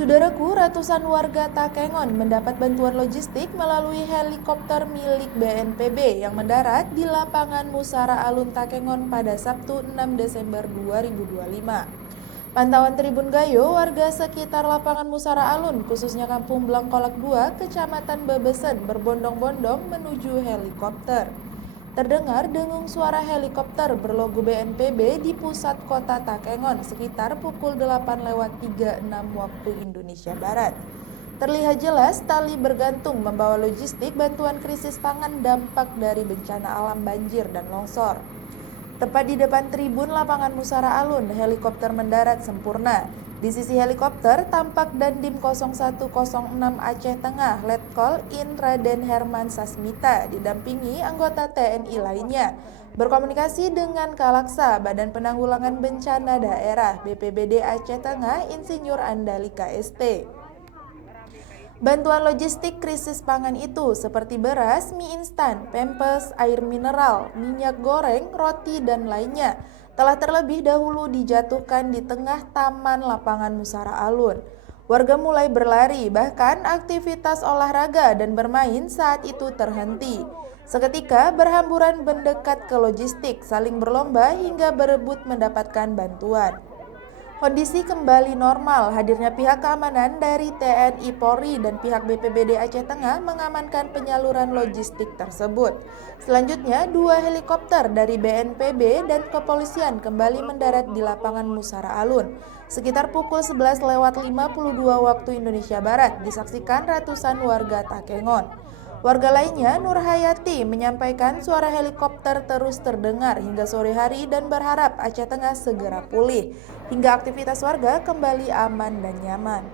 Saudaraku, ratusan warga Takengon mendapat bantuan logistik melalui helikopter milik BNPB yang mendarat di lapangan Musara Alun Takengon pada Sabtu 6 Desember 2025. Pantauan Tribun Gayo, warga sekitar lapangan Musara Alun, khususnya Kampung Blangkolak 2, Kecamatan Bebesen, berbondong-bondong menuju helikopter. Terdengar dengung suara helikopter berlogo BNPB di pusat kota Takengon sekitar pukul 8:36 waktu Indonesia Barat. Terlihat jelas tali bergantung membawa logistik bantuan krisis pangan dampak dari bencana alam banjir dan longsor. Tepat di depan tribun lapangan Musara Alun, helikopter mendarat sempurna. Di sisi helikopter, tampak Dandim 0106 Aceh Tengah, Letkol In Raden Herman Sasmita, didampingi anggota TNI lainnya. Berkomunikasi dengan Kalaksa, Badan Penanggulangan Bencana Daerah, BPBD Aceh Tengah, Insinyur Andalika ST. Bantuan logistik krisis pangan itu seperti beras, mie instan, pempes, air mineral, minyak goreng, roti, dan lainnya telah terlebih dahulu dijatuhkan di tengah taman lapangan Musara Alun. Warga mulai berlari, bahkan aktivitas olahraga dan bermain saat itu terhenti. Seketika berhamburan mendekat ke logistik, saling berlomba hingga berebut mendapatkan bantuan. Kondisi kembali normal, hadirnya pihak keamanan dari TNI Polri dan pihak BPBD Aceh Tengah mengamankan penyaluran logistik tersebut. Selanjutnya, 2 helikopter dari BNPB dan kepolisian kembali mendarat di lapangan Musara Alun. Sekitar pukul 11:52 waktu Indonesia Barat, disaksikan ratusan warga Takengon. Warga lainnya, Nur Hayati, menyampaikan suara helikopter terus terdengar hingga sore hari dan berharap Aceh Tengah segera pulih, hingga aktivitas warga kembali aman dan nyaman.